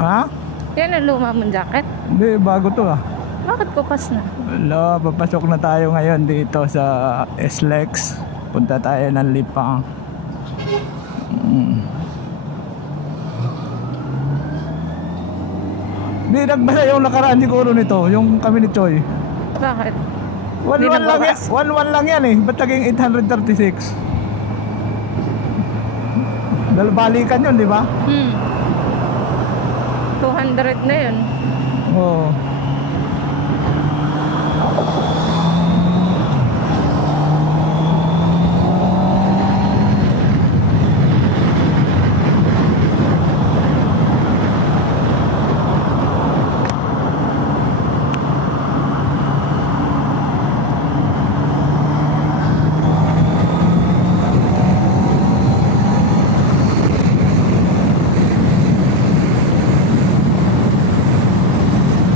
Ha? Yan ang luma mong jacket. Hindi, bago to ah. Bakit kupas na? Wala, papasok na tayo ngayon dito sa SLEX. Punta tayo ng Lipang. Hindi, nagbasa yung nakaraan siguro nito, yung kami ni Choi. Bakit? 1-1 Hindi lang yan, nababas. 1-1 lang yan eh. Ba't naging 836? Balikan yun, di ba? 200 na yun. Oo.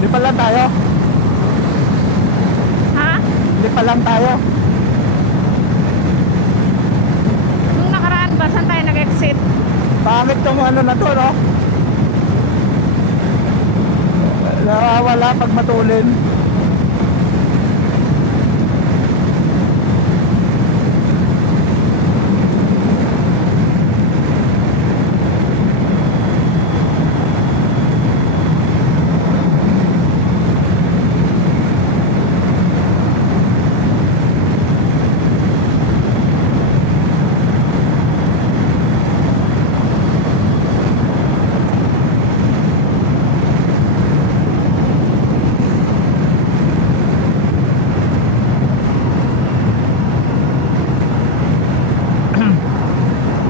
Di pa lang tayo. Ha? Di pa lang tayo. Nung nakaraan ba, saan tayo nag-exit? Pangit tong ano na to, no? Nawawala pag matulin.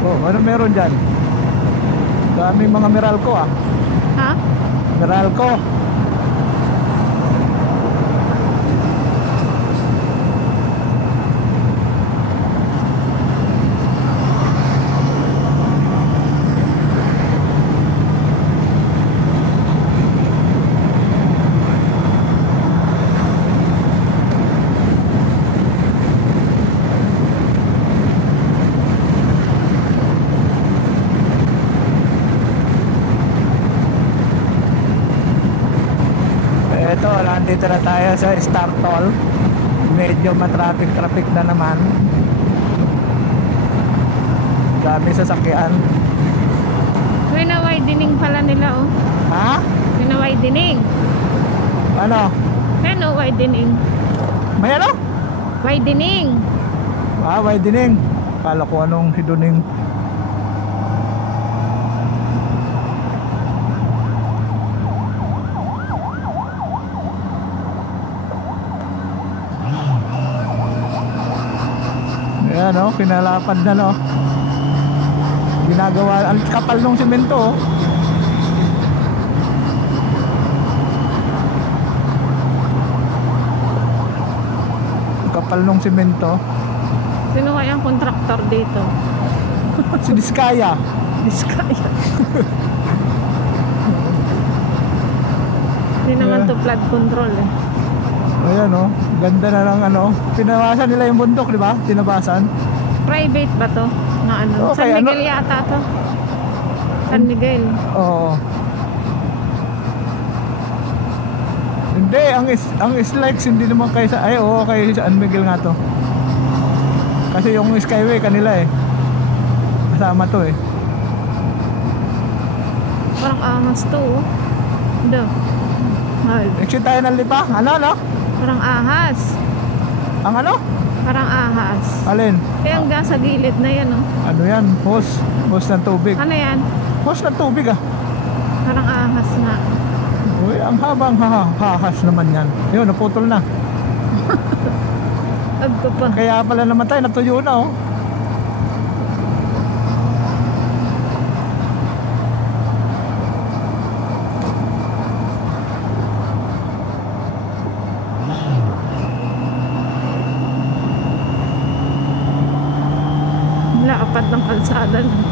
Oh, ano meron dyan? Daming mga Meralco ah. Ha? Meralco. Ito, nandito na tayo sa Star Toll. Medyo matraffic na naman. Dami sasakyan. Wina-widening pala nila, oh. Ha? Wina-widening. Ano? Ano, widening? May ano? Widening. Ah, widening. Kala ko anong hiduning. Ayan o, pinalapad na no. Ginagawa, ang kapal ng simento oh. Ang kapal ng simento. Sino kaya ang kontraktor dito? Si Diskaya. Diskaya. Hindi naman to flood control eh. Ayan o, ganda na lang ano. Pinawasan nila yung bundok, di ba? Tinabasan. Private ba to? Na ano? Okay, San Miguel ano? yata to. San Miguel. Oo. Hindi, ang SLEX hindi naman kay sa ay oo, kay San Miguel nga to. Kasi yung Skyway kanila eh. Kasama to eh. Parang angas to, oh. Do. Ay, Exit tayo ng Lipa. Ano? parang ahas. Ang ano? Parang ahas. Alin? Eh, hanggang sa gilid na yan, oh. Ano yan? Hose. Hose ng tubig. Ano yan? Hose ng tubig ah. Parang ahas nga. Uy, ang habang hahas naman yan. Yun, naputol na. Agto pa. Kaya pala namatay, natuyo na oh. Lapad ng kalsada lang.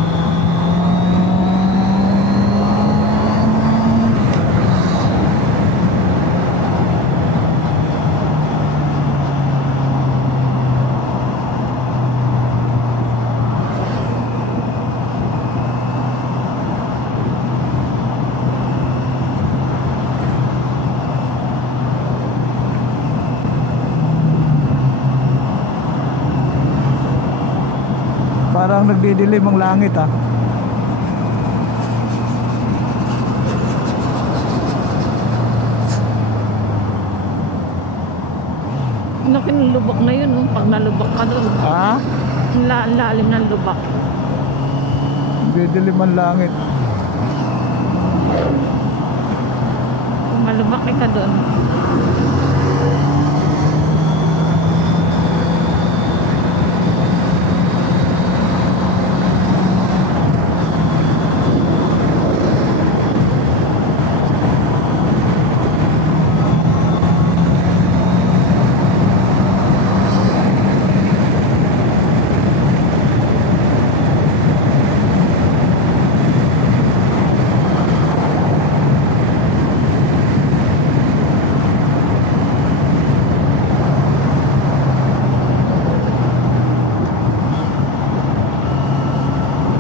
parang nagdidilim ang langit ah. Laki ng lubak na yun, oh. Pag nalubak ka doon. Ha? Ang lalim ng lubak. Nagdidilim ang langit. Pag malubak ka doon.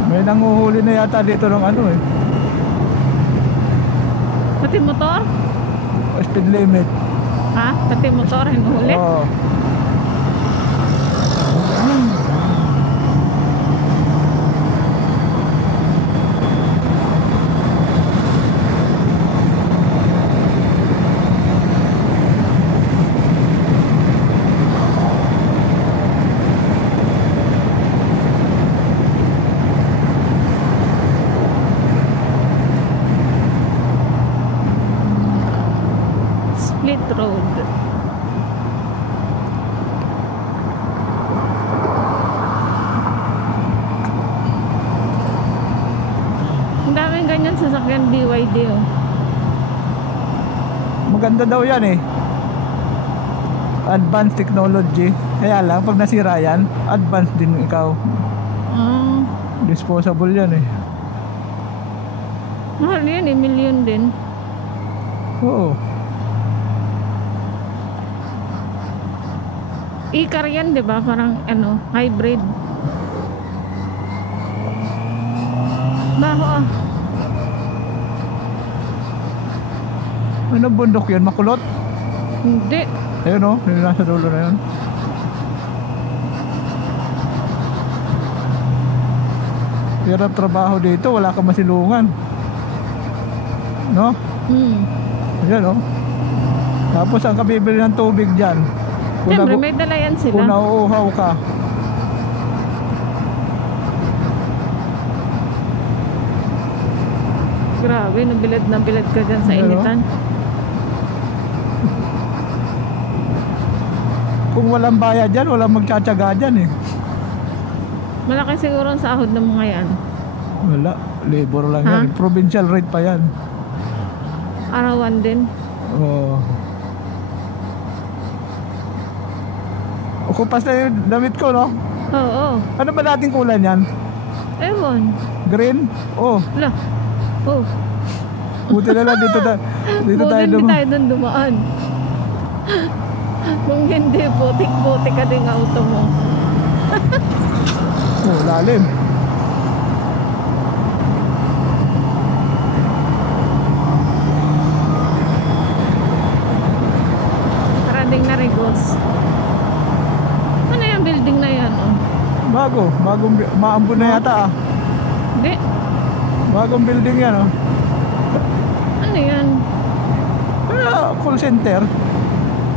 May nanguhuli na yata dito ng ano eh. Pati motor? Speed limit. Ha? Pati motor, hinuhuli? Oo. Split road. Ang daming ganyan sasakyan BYD, oh. Maganda daw yan eh. Advanced technology. Kaya lang, pag nasira yan, advanced din ikaw. Ah, Disposable yan eh. mahal yan eh, million din. Oo. E-car yan, di ba? Parang ano, hybrid. Baho ah. Ano bundok yan? Makulot? Hindi. Ayun o, yung nasa dulo na yun. Hirap trabaho dito, wala ka masilungan. No? Ayan o. Tapos ang kabibili ng tubig dyan. Siyempre, may dala yan Kung sila. nauuhaw ka. Grabe, nabilad na bilad ka dyan sa Ano? initan. Kung walang bayad dyan, walang magtsatsaga dyan eh. Malaki siguro ang sahod ng mga yan. Wala, labor lang Ha? yan. Provincial rate pa yan. Arawan din. Oo. Kupas na yung damit ko, no? Oo. Ano ba dating kulay niyan? Ewan. Green? Oh, Wala. Oh. buti na lang dito, dito tayo Hindi naman. tayo doon dumaan. Kung hindi, putik-putik ka din auto mo. Oh, lalim. Maraming na rigos. Ano yung building na yan? Oh? Bagong, maambon na yata ah. Hindi. Bagong building yan oh. Ano yan? Kaya call center.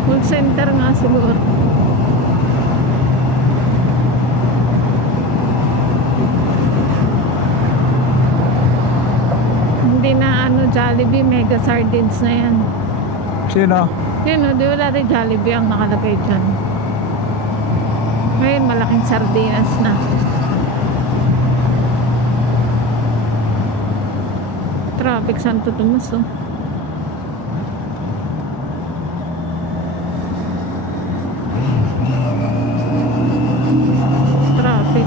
Call center nga siguro. Hindi na ano, Jollibee, Mega Sardines na yan. Sino? Yun o, di ba dati Jollibee ang nakalagay dyan? Ngayon, malaking sardinas na. Traffic Santo Tomas, oh. Traffic.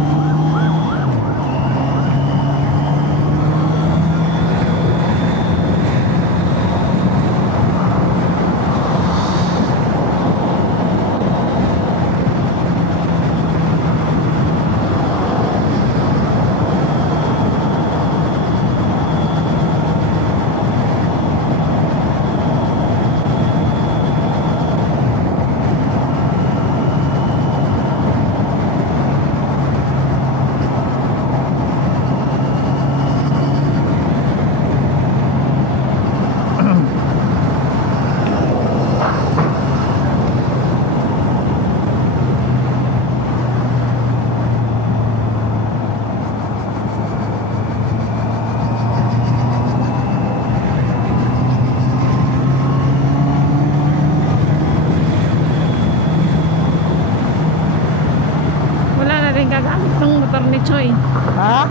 motor ni Choy. Ha?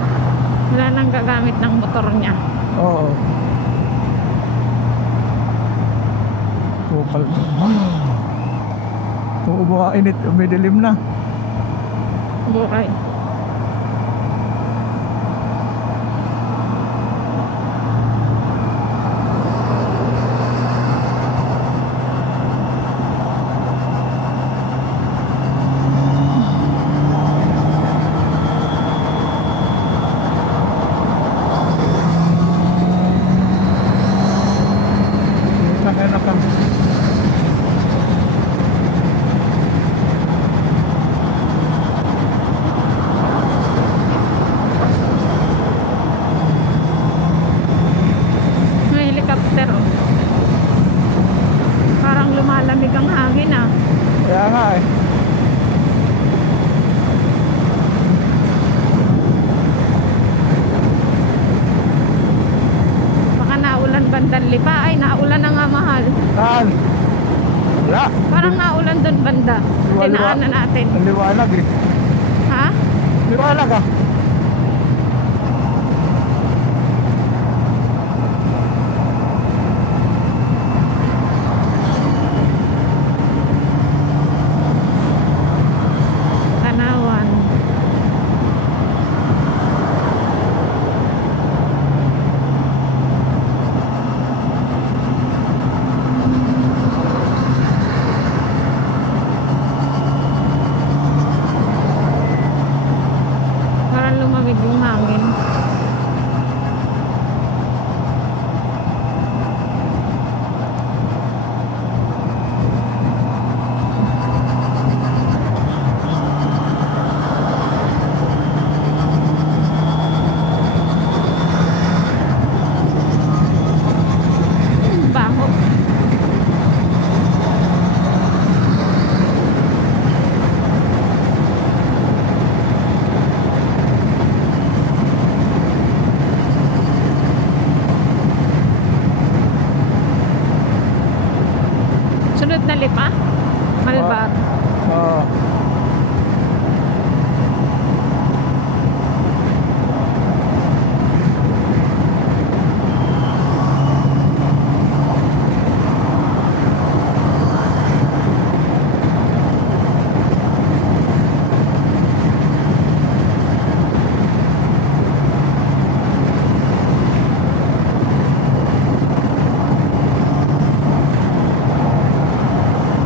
Wala nang gagamit ng motor niya. Oo. Kupal. Kung umuinit, umidilim na. Buray. Enak kan. May helicopter oh. Parang lumalamig ang hangin ah. Kaya nga eh. Baka naulan bandang Lipa. Ay, naulan na nga mahal. Saan? Wala. Parang naulan doon banda. Dinaanan natin. Ang liwanag eh. Ha? Liwanag ah. Tanawan. Parang lumamig yung hangin. Baho. Sunod na Lipa? Malbar. Oo.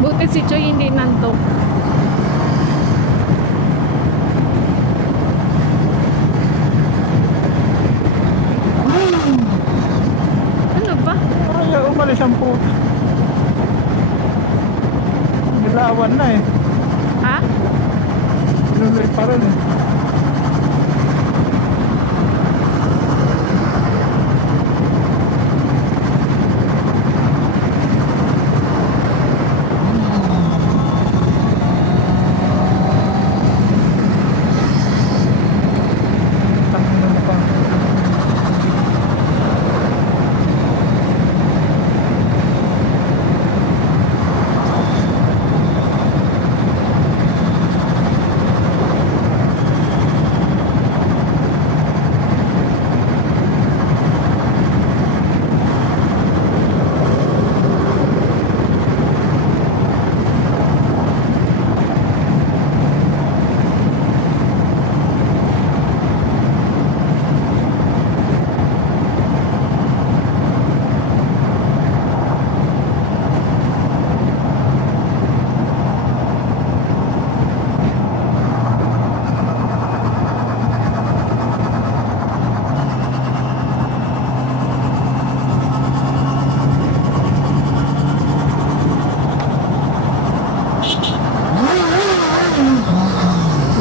Buti si Choy hindi nantok. Ano ba? Ay, umalis ang puto. Nilawan na eh. Ha? Inulit pa rin eh. Tangin na pa.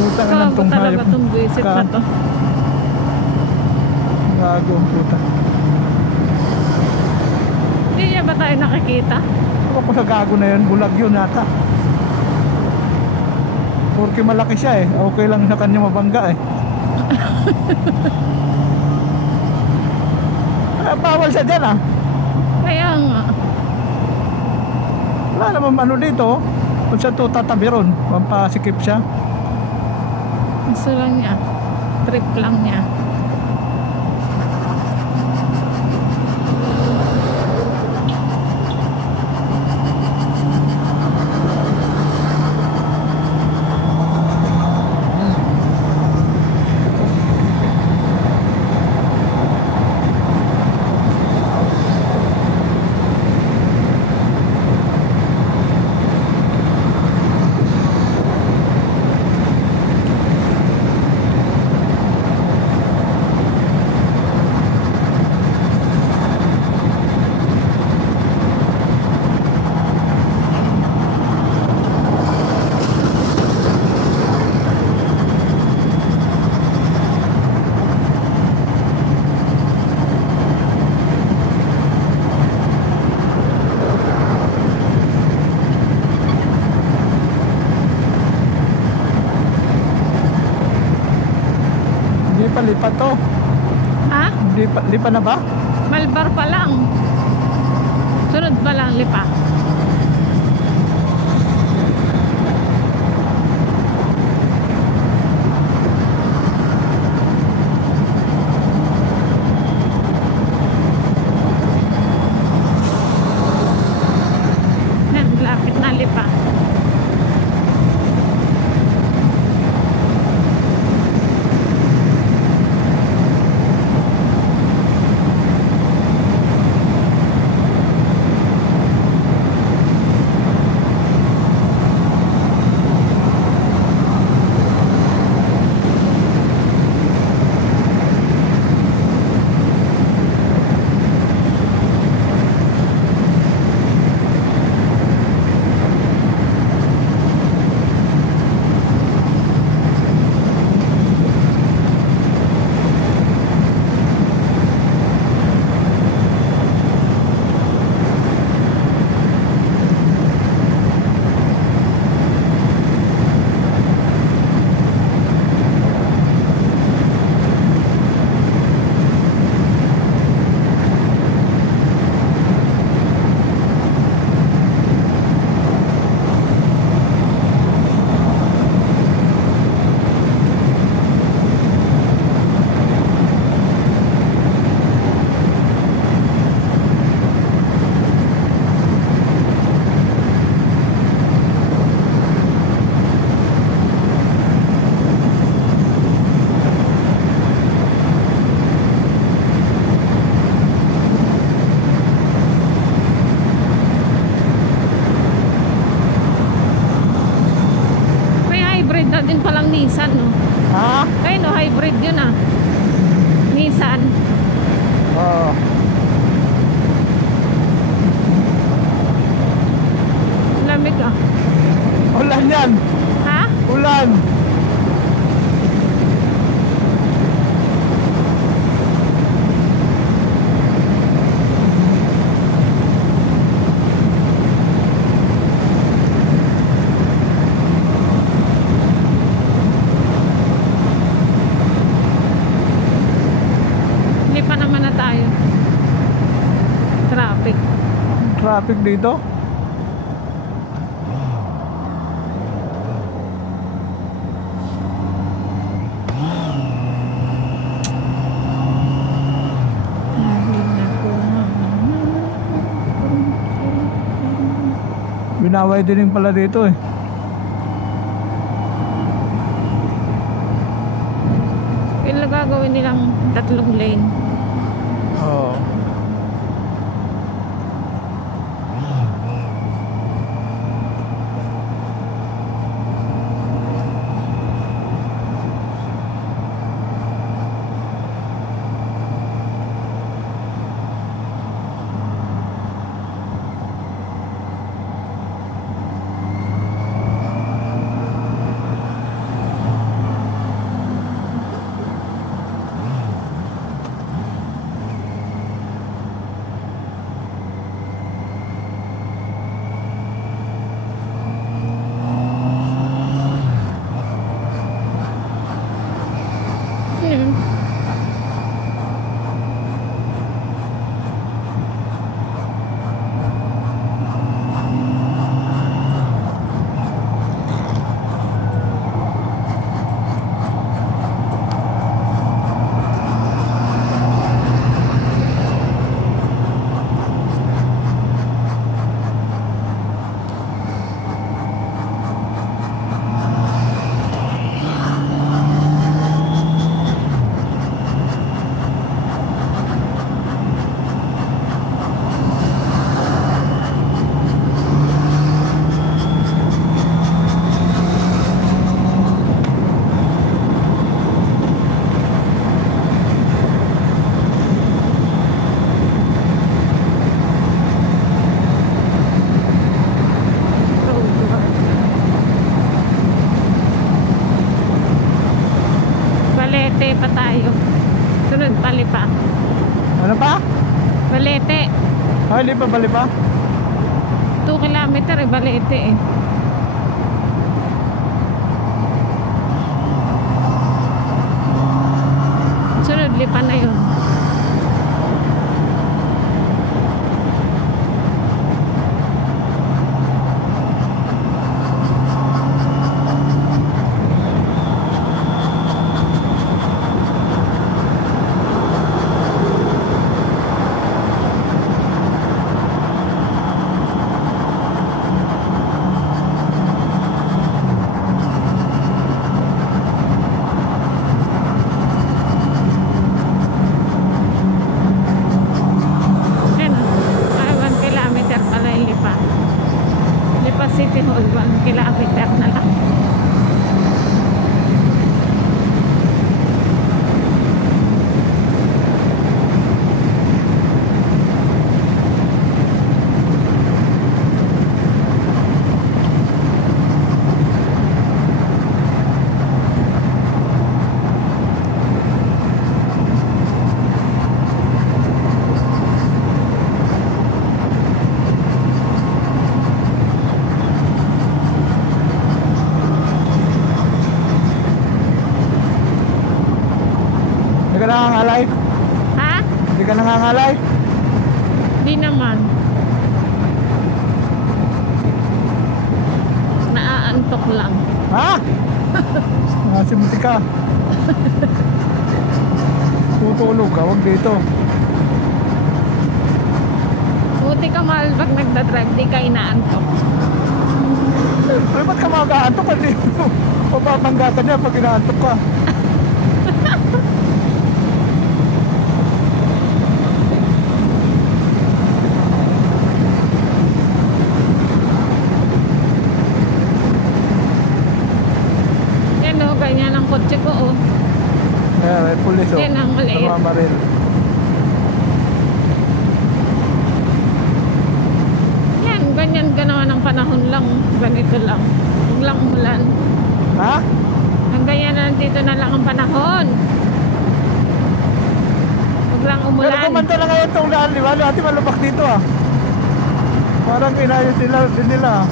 Puta ka lang Gago tong talaga hayop. tong visit na to. Gago ang puta. Hindi niya ba tayo nakikita? Ako ko sa gago na yun, bulag yun yata. Porque malaki siya eh. Okay lang sa kanya mabangga eh. Bawal siya dyan ah. Kaya nga. Wala naman ano dito. Kung siya to tatabi ron, mampasikip siya. Gusto lang niya. Trip lang niya. Hindi pa lipat to. Ha? Hindi pa, lipa na ba? Malbar pa lang. Sunod pa lang, lipa. Yan, lapit na lipa. Din palang Nissan, no? Ha? Ay, no, hybrid yun, ah. Nissan. Oo. Lamig, ah. Ulan yan. Ha? Ulan. Lipa naman na tayo. Traffic. Traffic dito. Binaway din pala dito eh. Kailan gagawin nilang 3 lane? Oo. Ah, lipa bali pa? 2 kilometer eh, Balete eh. Sunod, Lipa na yun. Yan, 1 kilometer pala yung Lipa. Lipa City Hall, 1 kilometer na lang. Hindi ka nangangalay? Ha? Hindi ka nangangalay? Di naman. Naaantok lang. Ha? Nasimuti ka. Tutulog ka, huwag dito. Buti ka mahal pag nagdadrive, di ka inaantok. Ay, ba't ka mag-aantok ka dito? Mababangga ka niya pag inaantok ka. Yan o, ganyan ang kotse ko o. Ayan, may pulis o. Yan ang maliit. Namamaril. Yan, ganyan ka naman ang panahon lang. Ganito lang. Huwag lang umulan. Ha? Ang ganyan na dito na lang ang panahon. Huwag lang Pero umulan. kumanta na ngayon itong daan, di ba? Dati malubak dito ah. Parang inayos nila din nila.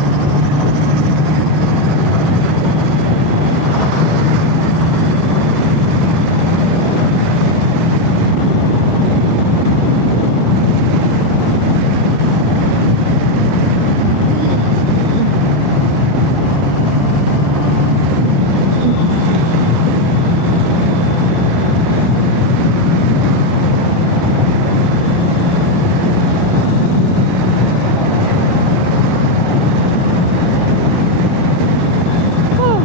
Oh.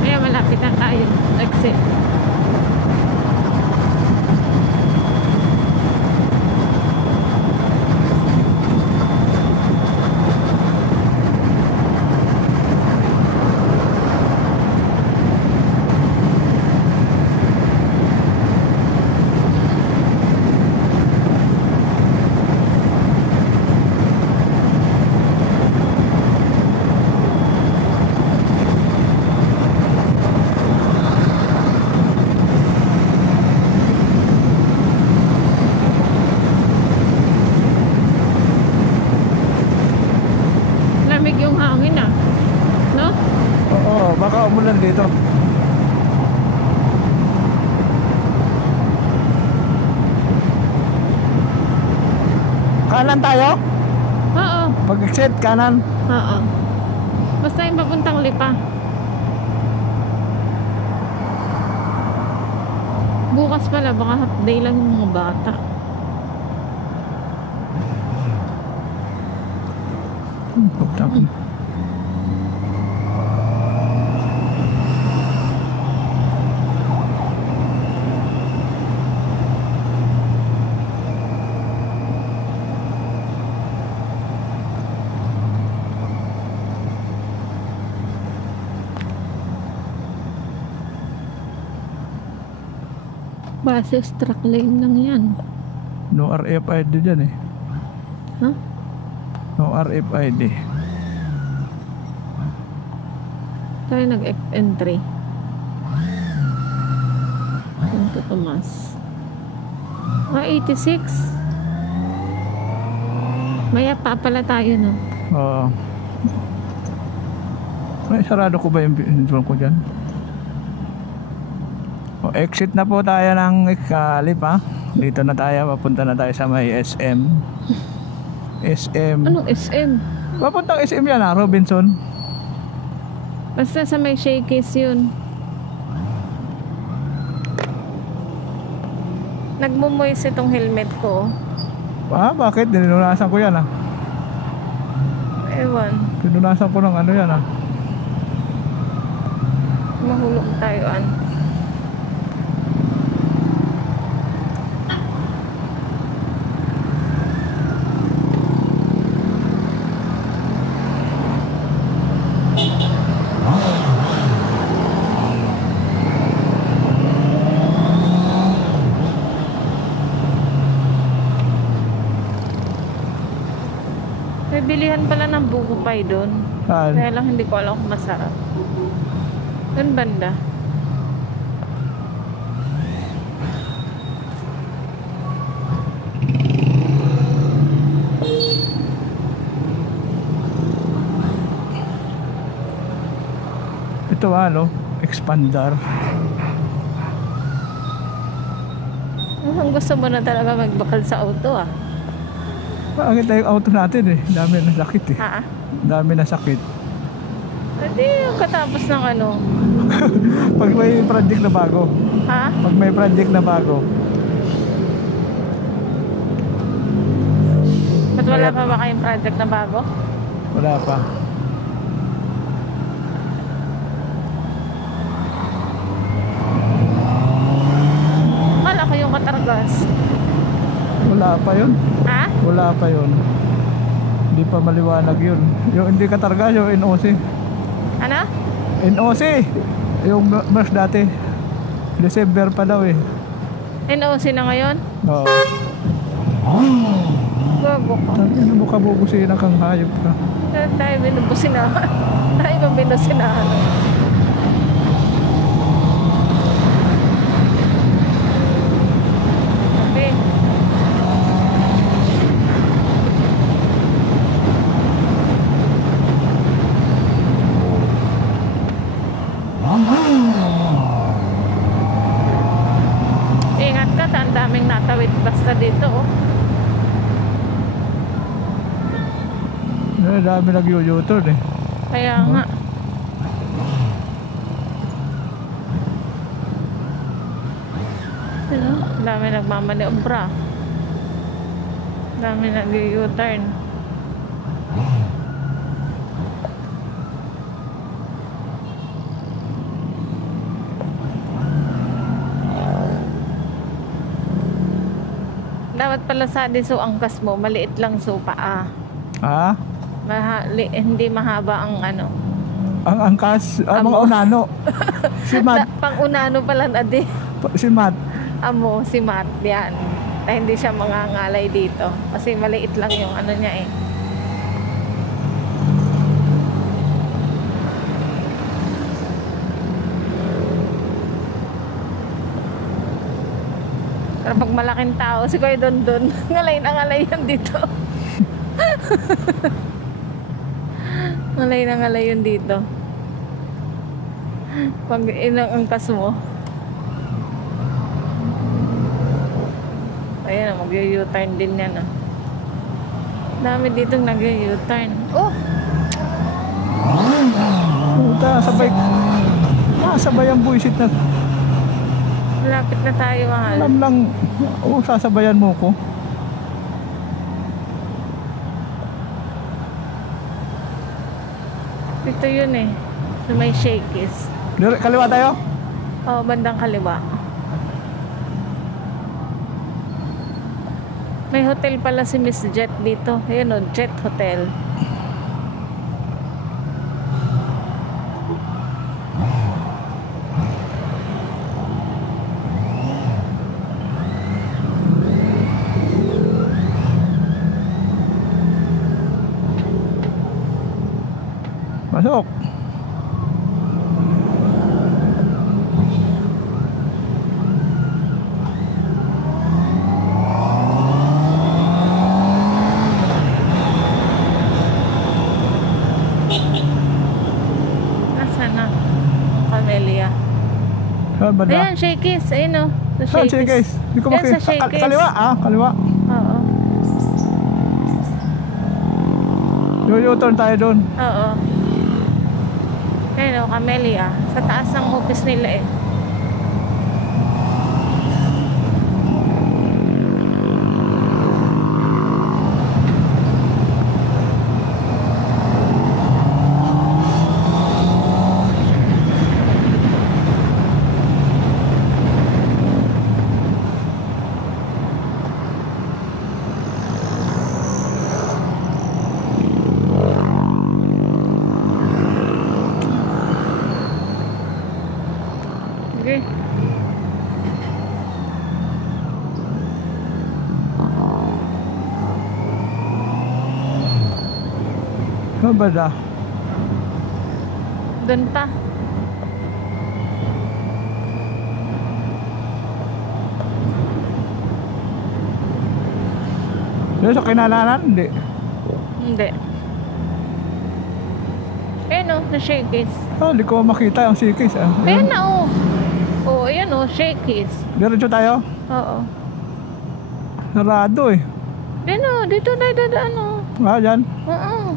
Kaya malapit na tayo. Exit. Lamig yung hangin ah. No? Oo, baka umulan dito. Kanan tayo? Oo. Pag-exit, kanan. Oo. Basta yung papuntang Lipa. Bukas pala, baka half day lang yung mga bata. Pagtapon. Basis truck lane lang yan. No RFID dyan eh. Ha? No RFID. Tayo nag-FN3. Tomas. 86. Maya pa pala tayo, no? Oo. Ay, sarado ko ba yung pinto ko dyan? O, exit na po tayo ng Kalip, ha? Dito na tayo, papunta na tayo sa may SM. SM. Anong SM? Papuntang SM yan, ha? Robinson. Basta sa may Shakey's yun. Nagmumoist itong helmet ko. Ah, bakit? Dinunasan ko yan, ha? Ewan. Dinunasan ko ng ano yan, ha? Mahulog tayo, an. May bilihan pala ng buko pie doon. Saan? Kaya lang hindi ko alam kung masarap. Doon banda. Ito, ano? Expander. Mukhang gusto mo na talaga magbakal sa auto, ah. Bakit tayo yung auto natin, eh? Dami na sakit, eh. Ha? Dami na sakit. Hindi yung katapos ng ano. Pag may project na bago. Ha? Pag may project na bago. Ba't wala pa ba kayong project na bago? Wala pa. Akala ko yung katargas. Wala pa yun. Ha? Wala pa yun. Hindi pa maliwanag yun. Yung hindi katarga, yung NOC. Ano? NOC! Yung MERS dati. December pa daw, eh. NOC na ngayon? Oo. Gago ka. Sabi na mo kabubusin kang hayop ka. Tayo binubusinahan. Tayo ba binusinahan? Sabi. Ingat ka, ang daming natawid basta dito, oh. Dami nag-u-turn, eh. Kaya nga. Ano? Dami nagmamaniobra. Dami nag-u-turn. Dapat pala sa so angkas mo, maliit lang so paa. Ha? Hindi mahaba ang ano. Ang angkas, mga Amo. unano. Si Matt. Pang-unano pala na di. Si Matt. Amo, si Matt, yan. Na hindi siya mangangalay dito. Kasi maliit lang yung ano niya, eh. Pero pag malaking tao, si Kuya Dondon, ngalay na ngalay yan dito. Ngalay na ngalay yun dito. Pag inangkas mo. Ayan, mag-u-turn din yan, ah. Dami dito nag-u-turn. Oh! Puta, sabay. Sabay ang buisit na. Malapit na tayo, mahal. Alam lang. Oo, sasabayan mo ko. Dito yun, eh. Sa may Shakey's. Kaliwa tayo? Oh, bandang kaliwa. May hotel pala si Miss Jet dito. Ayun, oh, Jet Hotel. Pasok. Saan ba na? Ayan, Shakey's. Ayun o. Sa Saan, Shakey's? Hindi ko Yan makita. sa Shakey's. Kaliwa, kaliwa. Oo. U-turn tayo doon. Oo. Ayun o, Camellia. Sa taas ng office nila eh. Sige. Saan ba na? Doon pa. Doon sa kinalanan? Hindi. Hindi. Ayun o, sa Shakey's. Hindi ko makita yung Shakey's. Ayun na o. Oo, ayan o, Shakey's. Diretso tayo. Oo. Sarado eh. Ayun o, dito tayo dadaan o. Dyan. Oo.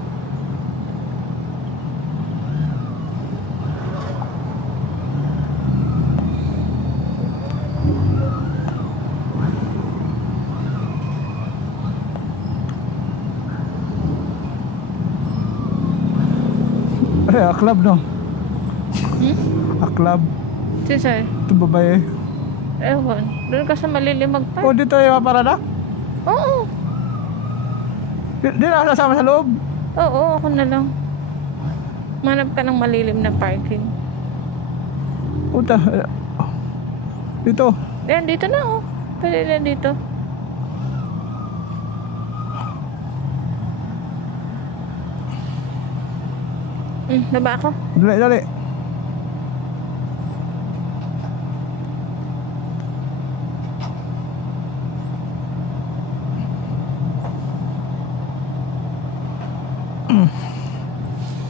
Club no? Club. Sisay? Ito babae. Ewan. Doon ka sa malilimag pa. Dito yung parada? Oo. Di na ako sasama sa loob. Oo, ako na lang. Manap ka ng malilim na parking. Puta. Dito. Ayan, dito na oh. Pwede na dito. Baba ako. Dali.